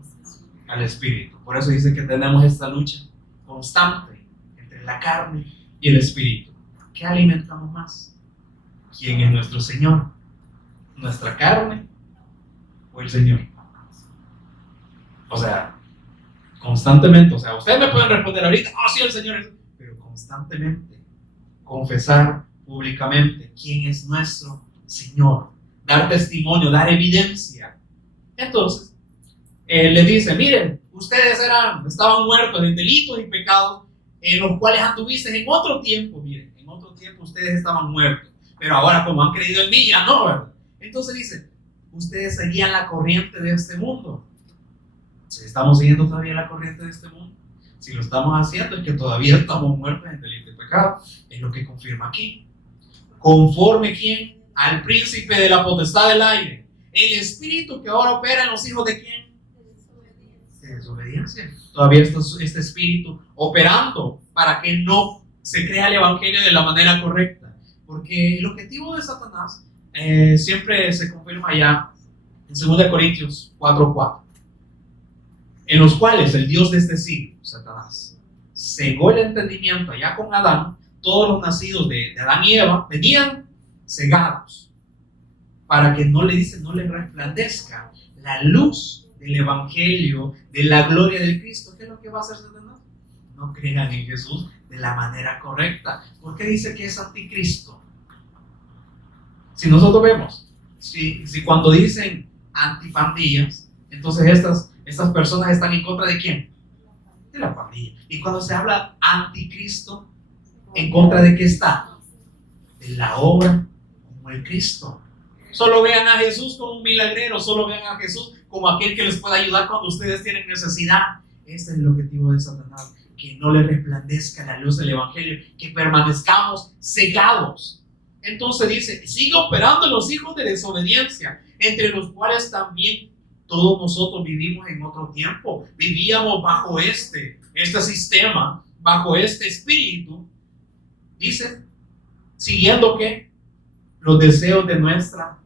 al espíritu. Por eso dice que tenemos esta lucha constante entre la carne y el espíritu. ¿Qué alimentamos más? ¿Quién es nuestro Señor? ¿Nuestra carne o el Señor? O sea, constantemente, ustedes me pueden responder ahorita, sí, el Señor es, pero constantemente confesar públicamente quién es nuestro Señor, dar testimonio, dar evidencia. Entonces, le dice, miren, ustedes estaban muertos en delitos y pecados en los cuales anduviste en otro tiempo. Miren, en otro tiempo ustedes estaban muertos, pero ahora como han creído en mí, ya no, ¿verdad? Entonces dice, ustedes seguían la corriente de este mundo. Si estamos siguiendo todavía la corriente de este mundo, si lo estamos haciendo es que todavía estamos muertos en delito y pecado. Es lo que confirma aquí. Conforme ¿quién? Al príncipe de la potestad del aire, el espíritu que ahora opera en los hijos de ¿quién? De desobediencia. Todavía este espíritu operando para que no se crea el evangelio de la manera correcta. Porque el objetivo de Satanás siempre se confirma ya en 2 Corintios 4:4, en los cuales el Dios de este siglo, Satanás, cegó el entendimiento allá con Adán. Todos los nacidos de Adán y Eva venían cegados para que no les resplandezca la luz del evangelio, de la gloria de Cristo. ¿Qué es lo que va a hacer Satanás? No crean en Jesús de la manera correcta. ¿Por qué dice que es anticristo? Si nosotros vemos, si cuando dicen antipandillas, entonces estas personas están en contra de ¿quién? De la pandilla. Y cuando se habla anticristo, ¿en contra de qué está? De la obra como el Cristo. Solo vean a Jesús como un milagrero, solo vean a Jesús como aquel que les puede ayudar cuando ustedes tienen necesidad. Este es el objetivo de Satanás, que no le resplandezca la luz del evangelio, que permanezcamos cegados. Entonces dice, sigue operando en los hijos de desobediencia, entre los cuales también todos nosotros vivimos en otro tiempo. Vivíamos bajo este sistema, bajo este espíritu. Dice, siguiendo ¿qué? Los deseos de nuestra.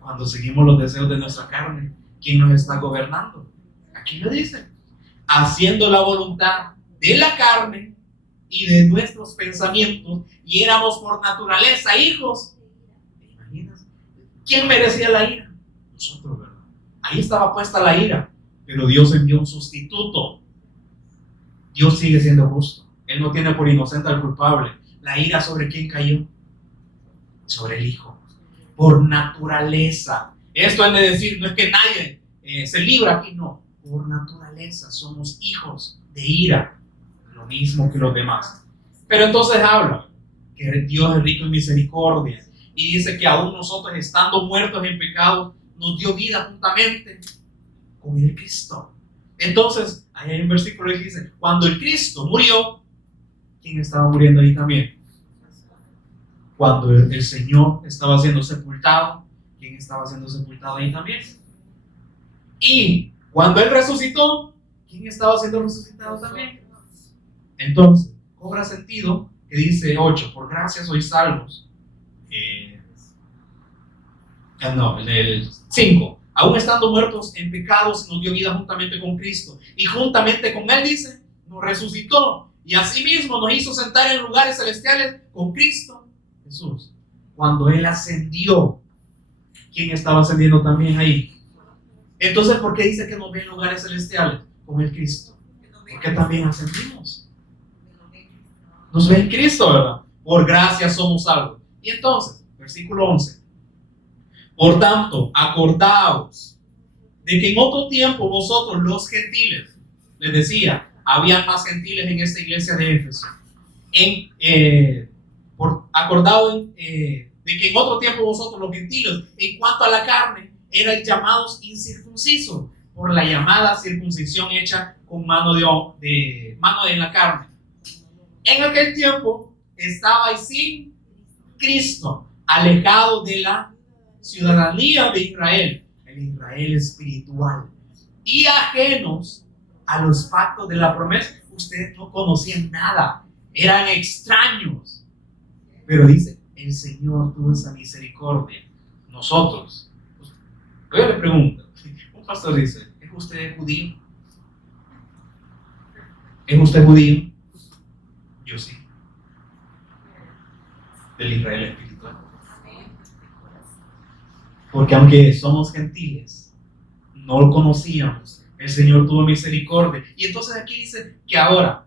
Cuando seguimos los deseos de nuestra carne, ¿quién nos está gobernando? Aquí lo dice, haciendo la voluntad de la carne y de nuestros pensamientos, y éramos por naturaleza hijos. ¿Te imaginas? ¿Quién merecía la ira? Nosotros, ¿verdad? Ahí estaba puesta la ira, pero Dios envió un sustituto. Dios sigue siendo justo. Él no tiene por inocente al culpable. La ira, ¿sobre quién cayó? Sobre el Hijo. Por naturaleza. Esto es de decir, no es que nadie se libra aquí, no. Por naturaleza somos hijos de ira, lo mismo que los demás. Pero entonces habla que Dios es rico en misericordia y dice que aún nosotros, estando muertos en pecado, nos dio vida juntamente con el Cristo. Entonces, ahí hay un versículo que dice, cuando el Cristo murió, ¿quién estaba muriendo ahí también? Cuando el Señor estaba siendo sepultado, ¿quién estaba siendo sepultado ahí también? Y cuando Él resucitó, ¿quién estaba siendo resucitado también? Entonces, cobra sentido que dice 8, por gracia sois salvos. El 5, aún estando muertos en pecados, nos dio vida juntamente con Cristo. Y juntamente con Él, dice, nos resucitó. Y asimismo nos hizo sentar en lugares celestiales con Cristo Jesús. Cuando Él ascendió, ¿quién estaba ascendiendo también ahí? Entonces, ¿por qué dice que nos ve en lugares celestiales? Con el Cristo. Porque también ascendimos. Nos ve en Cristo, ¿verdad? Por gracia somos salvos. Y entonces, versículo 11. Por tanto, acordaos de que en otro tiempo vosotros, los gentiles, les decía, había más gentiles en esta iglesia de Éfeso. Acordado de que en otro tiempo vosotros los gentiles, en cuanto a la carne, eran llamados incircuncisos por la llamada circuncisión hecha con mano en la carne. En aquel tiempo estabais sin Cristo, alejados de la ciudadanía de Israel, el Israel espiritual, y ajenos a los pactos de la promesa. Ustedes no conocían nada, eran extraños. Pero dice, el Señor tuvo esa misericordia. Nosotros, yo le pregunto, un pastor dice, ¿es usted judío? ¿Es usted judío? Yo sí. Del Israel espiritual. Porque aunque somos gentiles, no lo conocíamos, el Señor tuvo misericordia. Y entonces aquí dice que ahora,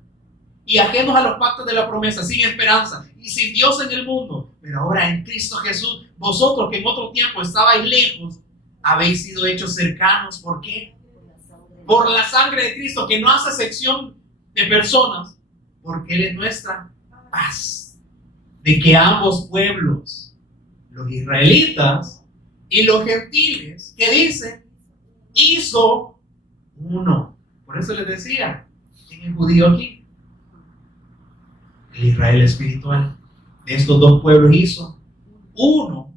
y ajenos a los pactos de la promesa, sin esperanza y sin Dios en el mundo, pero ahora en Cristo Jesús, vosotros que en otro tiempo estabais lejos, habéis sido hechos cercanos. ¿Por qué? Por la sangre de Cristo, que no hace excepción de personas, porque Él es nuestra paz. De que ambos pueblos, los israelitas y los gentiles, que dice, hizo uno. Por eso les decía, ¿quién es judío aquí? El Israel espiritual. De estos dos pueblos hizo uno,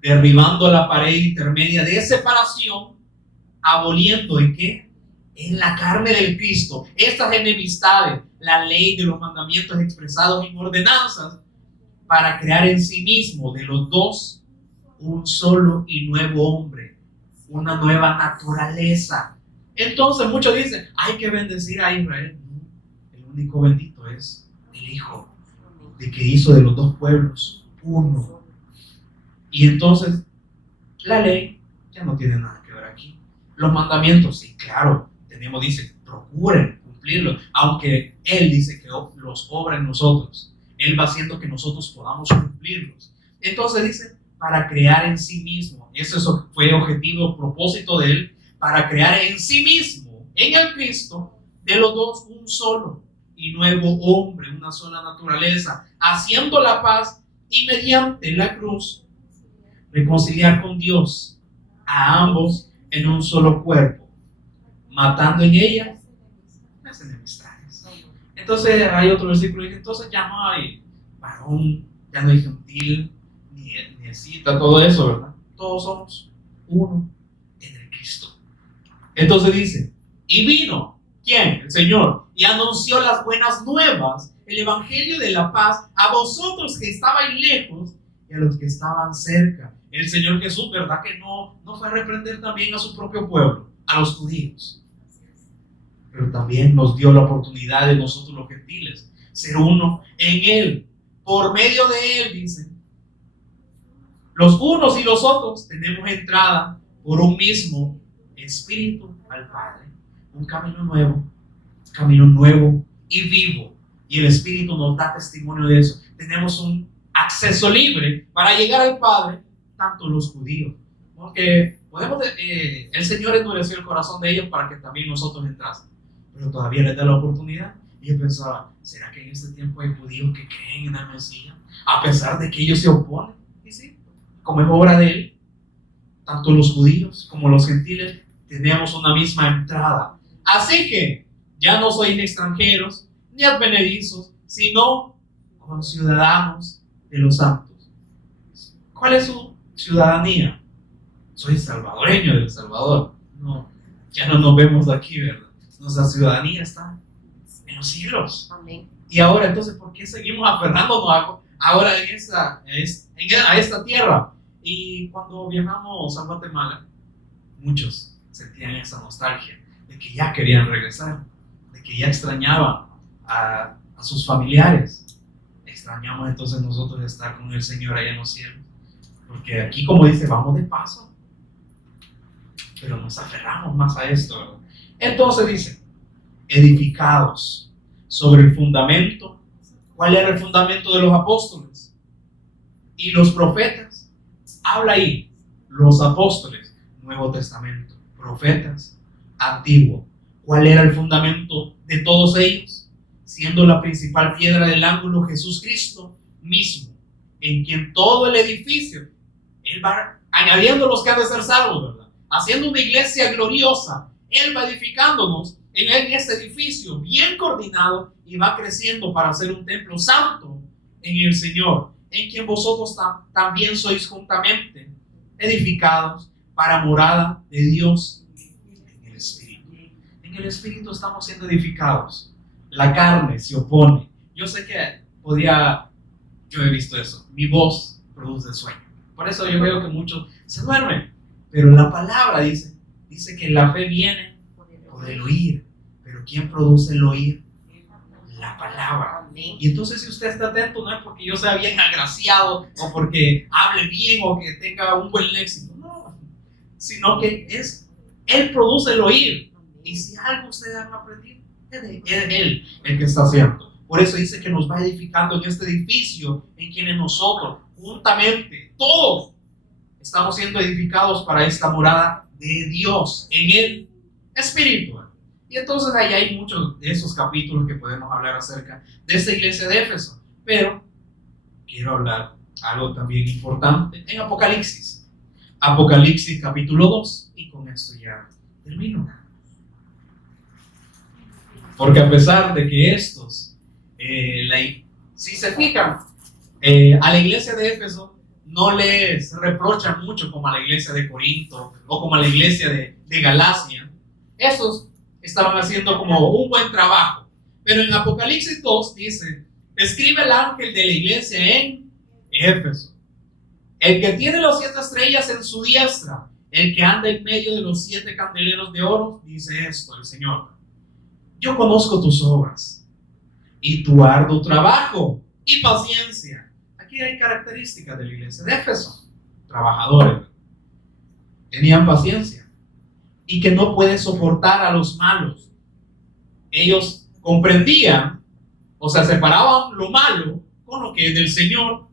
derribando la pared intermedia de separación, aboliendo ¿en qué? En la carne del Cristo estas enemistades, la ley de los mandamientos expresados en ordenanzas, para crear en sí mismo de los dos un solo y nuevo hombre, una nueva naturaleza. Entonces muchos dicen, hay que bendecir a Israel. El único bendito es el Hijo, de que hizo de los dos pueblos uno. Y entonces la ley ya no tiene nada que ver aquí. Los mandamientos, sí, claro, dice, procuren cumplirlos, aunque Él dice que los obra en nosotros. Él va haciendo que nosotros podamos cumplirlos. Entonces dice, para crear en sí mismo, eso fue objetivo, propósito de Él, para crear en sí mismo, en el Cristo, de los dos un solo y nuevo hombre, una sola naturaleza, haciendo la paz y mediante la cruz reconciliar con Dios a ambos en un solo cuerpo, matando en ella las enemistades. Entonces hay otro versículo que dice, entonces ya no hay varón, ya no hay gentil, ni escita, todo eso, ¿verdad? Todos somos uno en el Cristo. Entonces dice, y vino, ¿quién? El Señor, y anunció las buenas nuevas, el evangelio de la paz, a vosotros que estabais lejos y a los que estaban cerca. El Señor Jesús, ¿verdad que no fue a reprender también a su propio pueblo, a los judíos? Pero también nos dio la oportunidad de nosotros los gentiles ser uno en Él. Por medio de Él, dicen, los unos y los otros tenemos entrada por un mismo Espíritu al Padre. Un camino nuevo y vivo. Y el Espíritu nos da testimonio de eso. Tenemos un acceso libre para llegar al Padre, tanto los judíos, porque el Señor endureció el corazón de ellos para que también nosotros entrásemos, pero todavía les da la oportunidad. Y yo pensaba, ¿será que en este tiempo hay judíos que creen en el Mesías a pesar de que ellos se oponen? Y sí, como es obra de Él, tanto los judíos como los gentiles tenemos una misma entrada. Así que ya no sois extranjeros ni advenedizos, sino conciudadanos de los santos. ¿Cuál es su ciudadanía? Soy salvadoreño de El Salvador. No, ya no nos vemos aquí, ¿verdad? Nuestra ciudadanía está en los cielos. Amén. Y ahora, entonces, ¿por qué seguimos aferrándonos ahora a esta tierra? Y cuando viajamos a Guatemala, muchos sentían esa nostalgia de que ya querían regresar, de que ya extrañaban a sus familiares. Extrañamos entonces nosotros estar con el Señor allá en los cielos, porque aquí, como dice, vamos de paso, pero nos aferramos más a esto, ¿verdad? Entonces dice, edificados sobre el fundamento. ¿Cuál era el fundamento de los apóstoles y los profetas? Habla ahí, los apóstoles, Nuevo Testamento, profetas, Antiguo. ¿Cuál era el fundamento de todos ellos? Siendo la principal piedra del ángulo Jesús Cristo mismo, en quien todo el edificio, Él va añadiendo los que han de ser salvos, ¿verdad? Haciendo una iglesia gloriosa, Él va edificándonos en este edificio bien coordinado y va creciendo para ser un templo santo en el Señor, en quien vosotros también sois juntamente edificados para morada de Dios en el Espíritu. En el Espíritu estamos siendo edificados. La carne se opone. Yo sé que yo he visto eso. Mi voz produce sueño. Por eso yo veo que muchos se duermen. Pero la palabra dice que la fe viene por el oír. Pero ¿quién produce el oír? La palabra. Y entonces si usted está atento, no es porque yo sea bien agraciado o porque hable bien o que tenga un buen léxico, no, sino que Él produce el oír. Y si algo ustedes han aprendido, es Él el que está haciendo. Por eso dice que nos va edificando en este edificio en quienes nosotros juntamente, todos, estamos siendo edificados para esta morada de Dios en el Espíritu. Y entonces ahí hay muchos de esos capítulos que podemos hablar acerca de esta iglesia de Éfeso. Pero quiero hablar algo también importante en Apocalipsis. Apocalipsis capítulo 2. Y con esto ya termino. Porque a pesar de que estos, si se fijan, a la iglesia de Éfeso no les reprochan mucho como a la iglesia de Corinto o como a la iglesia de Galacia. Esos estaban haciendo como un buen trabajo. Pero en Apocalipsis 2 dice: escribe el ángel de la iglesia en Éfeso, el que tiene las 7 estrellas en su diestra, el que anda en medio de los 7 candeleros de oro, dice esto el Señor: yo conozco tus obras y tu arduo trabajo y paciencia. Aquí hay características de la iglesia de Éfeso. Trabajadores, tenían paciencia y que no pueden soportar a los malos. Ellos comprendían, o sea, separaban lo malo con lo que es del Señor,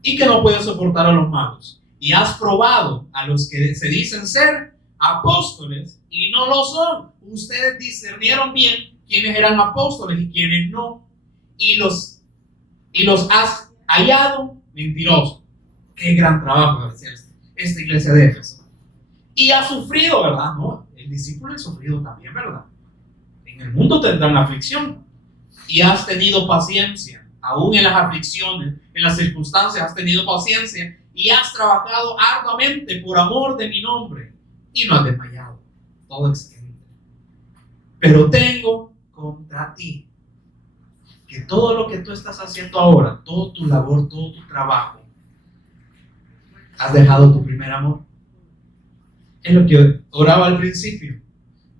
y que no pueden soportar a los malos. Y has probado a los que se dicen ser apóstoles y no lo son. Ustedes discernieron bien quiénes eran apóstoles y quiénes no, y los has hallado mentirosos. Qué gran trabajo decía esta iglesia de Éfeso. Y ha sufrido, ¿verdad? No, el discípulo ha sufrido también, ¿verdad? En el mundo tendrán aflicción. Y has tenido paciencia, aún en las aflicciones, en las circunstancias, has tenido paciencia y has trabajado arduamente por amor de mi nombre y no has desmayado. Todo excelente. Pero tengo contra ti que todo lo que tú estás haciendo ahora, todo tu labor, todo tu trabajo, has dejado tu primer amor. Es lo que oraba al principio.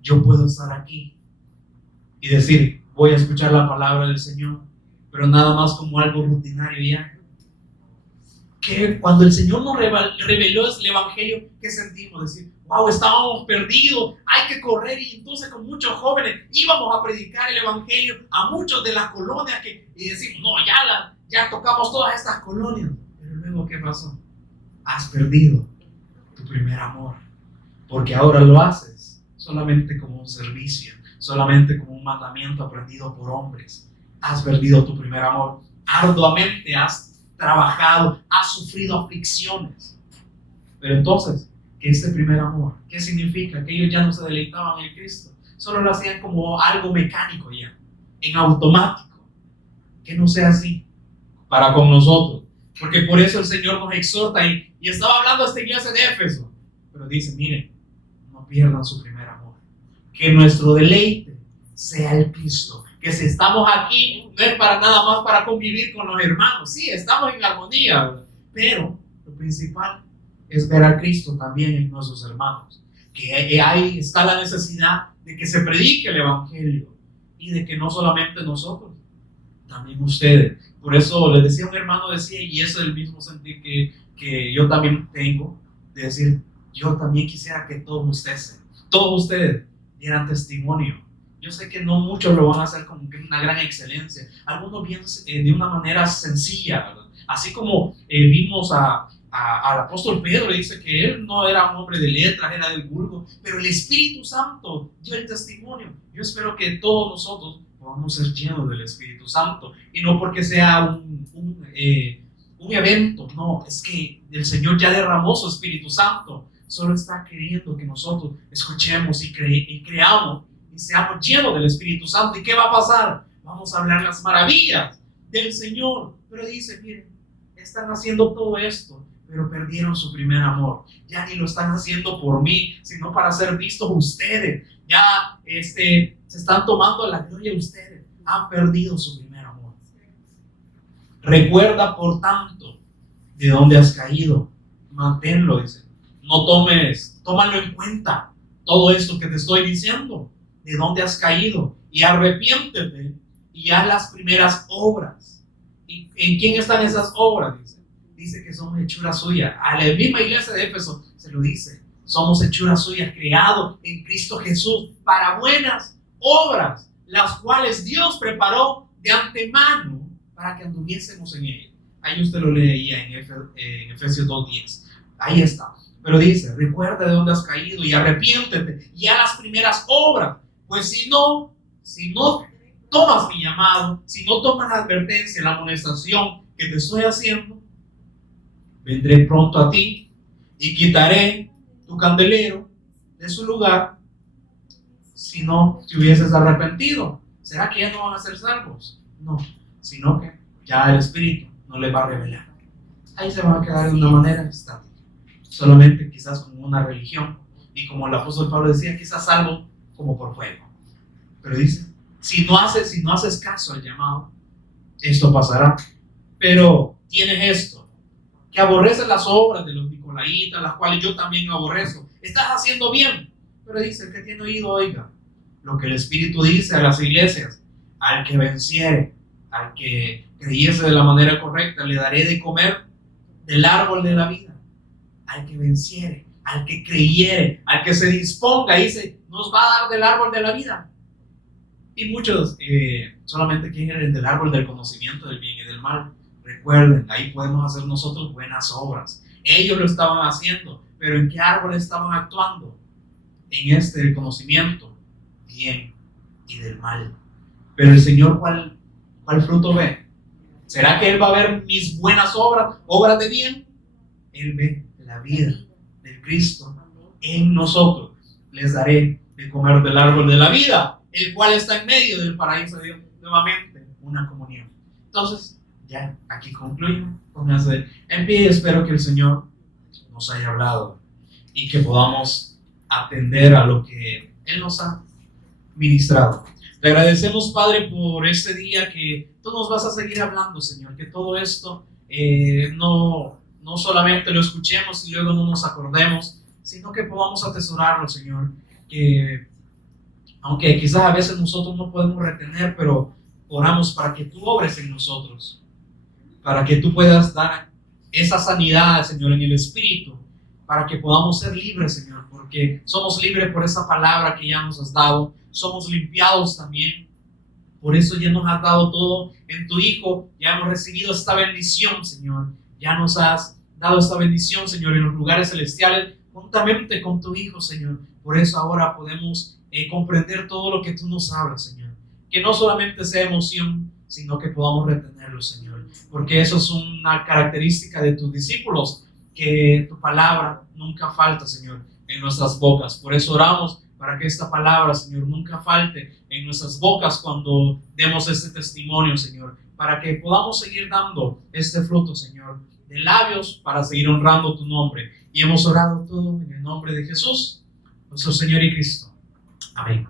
Yo puedo estar aquí y decir, voy a escuchar la palabra del Señor, pero nada más como algo rutinario ya. Que cuando el Señor nos reveló el Evangelio, ¿qué sentimos? Decir, wow, estábamos perdidos, hay que correr. Y entonces con muchos jóvenes íbamos a predicar el Evangelio a muchos de las colonias y decimos, no, ya tocamos todas estas colonias. Pero luego, ¿qué pasó? Has perdido tu primer amor. Porque ahora lo haces solamente como un servicio, solamente como un mandamiento aprendido por hombres. Has perdido tu primer amor. Arduamente has trabajado, has sufrido aflicciones. Pero entonces, ¿qué es este primer amor? ¿Qué significa? Que ellos ya no se deleitaban en Cristo. Solo lo hacían como algo mecánico ya, en automático. Que no sea así para con nosotros. Porque por eso el Señor nos exhorta y estaba hablando a esta iglesia de Éfeso. Pero dice, miren, no pierdan su primer amor. Que nuestro deleite sea el Cristo. Que si estamos aquí, no es para nada más para convivir con los hermanos. Sí, estamos en armonía, ¿verdad? Pero lo principal es ver a Cristo también en nuestros hermanos. Que ahí está la necesidad de que se predique el Evangelio. Y de que no solamente nosotros, también ustedes. Por eso les decía un hermano, y eso es el mismo sentir que yo también tengo, de decir, yo también quisiera que todos ustedes dieran testimonio. Yo sé que no muchos lo van a hacer con una gran excelencia, algunos bien de una manera sencilla, ¿verdad? Así como vimos al apóstol Pedro le dice que él no era un hombre de letras, era del vulgo, pero el Espíritu Santo dio el testimonio. Yo espero que todos nosotros podamos ser llenos del Espíritu Santo, y no porque sea un evento, no, es que el Señor ya derramó su Espíritu Santo, solo está queriendo que nosotros escuchemos y creamos y seamos llenos del Espíritu Santo. ¿Y qué va a pasar? Vamos a hablar las maravillas del Señor. Pero dice, miren, están haciendo todo esto, pero perdieron su primer amor. Ya ni lo están haciendo por mí, sino para ser vistos ustedes. Ya se están tomando la gloria de ustedes. Han perdido su primer amor. Recuerda, por tanto, de dónde has caído. Manténlo, dice. No tómalo en cuenta. Todo esto que te estoy diciendo, de dónde has caído. Y arrepiéntete y haz las primeras obras. ¿Y en quién están esas obras? Dice que somos hechura suya. A la misma iglesia de Éfeso se lo dice. Somos hechura suya, creados en Cristo Jesús para buenas obras, las cuales Dios preparó de antemano para que anduviésemos en ellas. Ahí usted lo leía en Efesios 2:10. Ahí está. Pero dice, recuerda de dónde has caído y arrepiéntete y haz las primeras obras. Pues si no tomas mi llamado, si no tomas la advertencia, la amonestación que te estoy haciendo, vendré pronto a ti y quitaré tu candelero de su lugar si no te hubieses arrepentido. ¿Será que ya no van a ser salvos? No, sino que ya el Espíritu no les va a revelar. Ahí se van a quedar de una manera estática, solamente quizás como una religión, y como el apóstol Pablo decía, quizás salvo como por fuego. Pero dice, si no haces caso al llamado, esto pasará. Pero tienes esto, que aborreces las obras de los nicolaitas, las cuales yo también aborrezco. Estás haciendo bien, pero dice, el que tiene oído oiga lo que el Espíritu dice a las iglesias. Al que venciere, al que creyese de la manera correcta, le daré de comer del árbol de la vida. Al que venciere, al que creyere, al que se disponga, dice, nos va a dar del árbol de la vida. Y muchos solamente quieren del árbol del conocimiento del bien y del mal. Recuerden, ahí podemos hacer nosotros buenas obras. Ellos lo estaban haciendo, pero ¿en qué árbol estaban actuando? En del conocimiento, bien y del mal. Pero el Señor, ¿cuál fruto ve? ¿Será que Él va a ver mis buenas obras, obras de bien? Él ve la vida del Cristo en nosotros. Les daré de comer del árbol de la vida, el cual está en medio del paraíso de Dios. Nuevamente, una comunión. Entonces, ya aquí concluyo. Pónganse en pie y espero que el Señor nos haya hablado y que podamos atender a lo que Él nos ha ministrado. Te agradecemos, Padre, por este día que tú nos vas a seguir hablando, Señor, que todo esto no solamente lo escuchemos y luego no nos acordemos, sino que podamos atesorarlo, Señor, que aunque quizás a veces nosotros no podemos retener, pero oramos para que tú obres en nosotros, para que tú puedas dar esa sanidad, Señor, en el Espíritu, para que podamos ser libres, Señor, porque somos libres por esa palabra que ya nos has dado, somos limpiados también, por eso ya nos has dado todo en tu Hijo, ya hemos recibido esta bendición, Señor, ya nos has dado esta bendición, Señor, en los lugares celestiales, juntamente con tu Hijo, Señor. Por eso ahora podemos comprender todo lo que tú nos hablas, Señor, que no solamente sea emoción, sino que podamos retenerlo, Señor, porque eso es una característica de tus discípulos, que tu palabra nunca falta, Señor, en nuestras bocas. Por eso oramos para que esta palabra, Señor, nunca falte en nuestras bocas cuando demos este testimonio, Señor, para que podamos seguir dando este fruto, Señor, de labios para seguir honrando tu nombre. Y hemos orado todo en el nombre de Jesús, nuestro Señor y Cristo. Amén.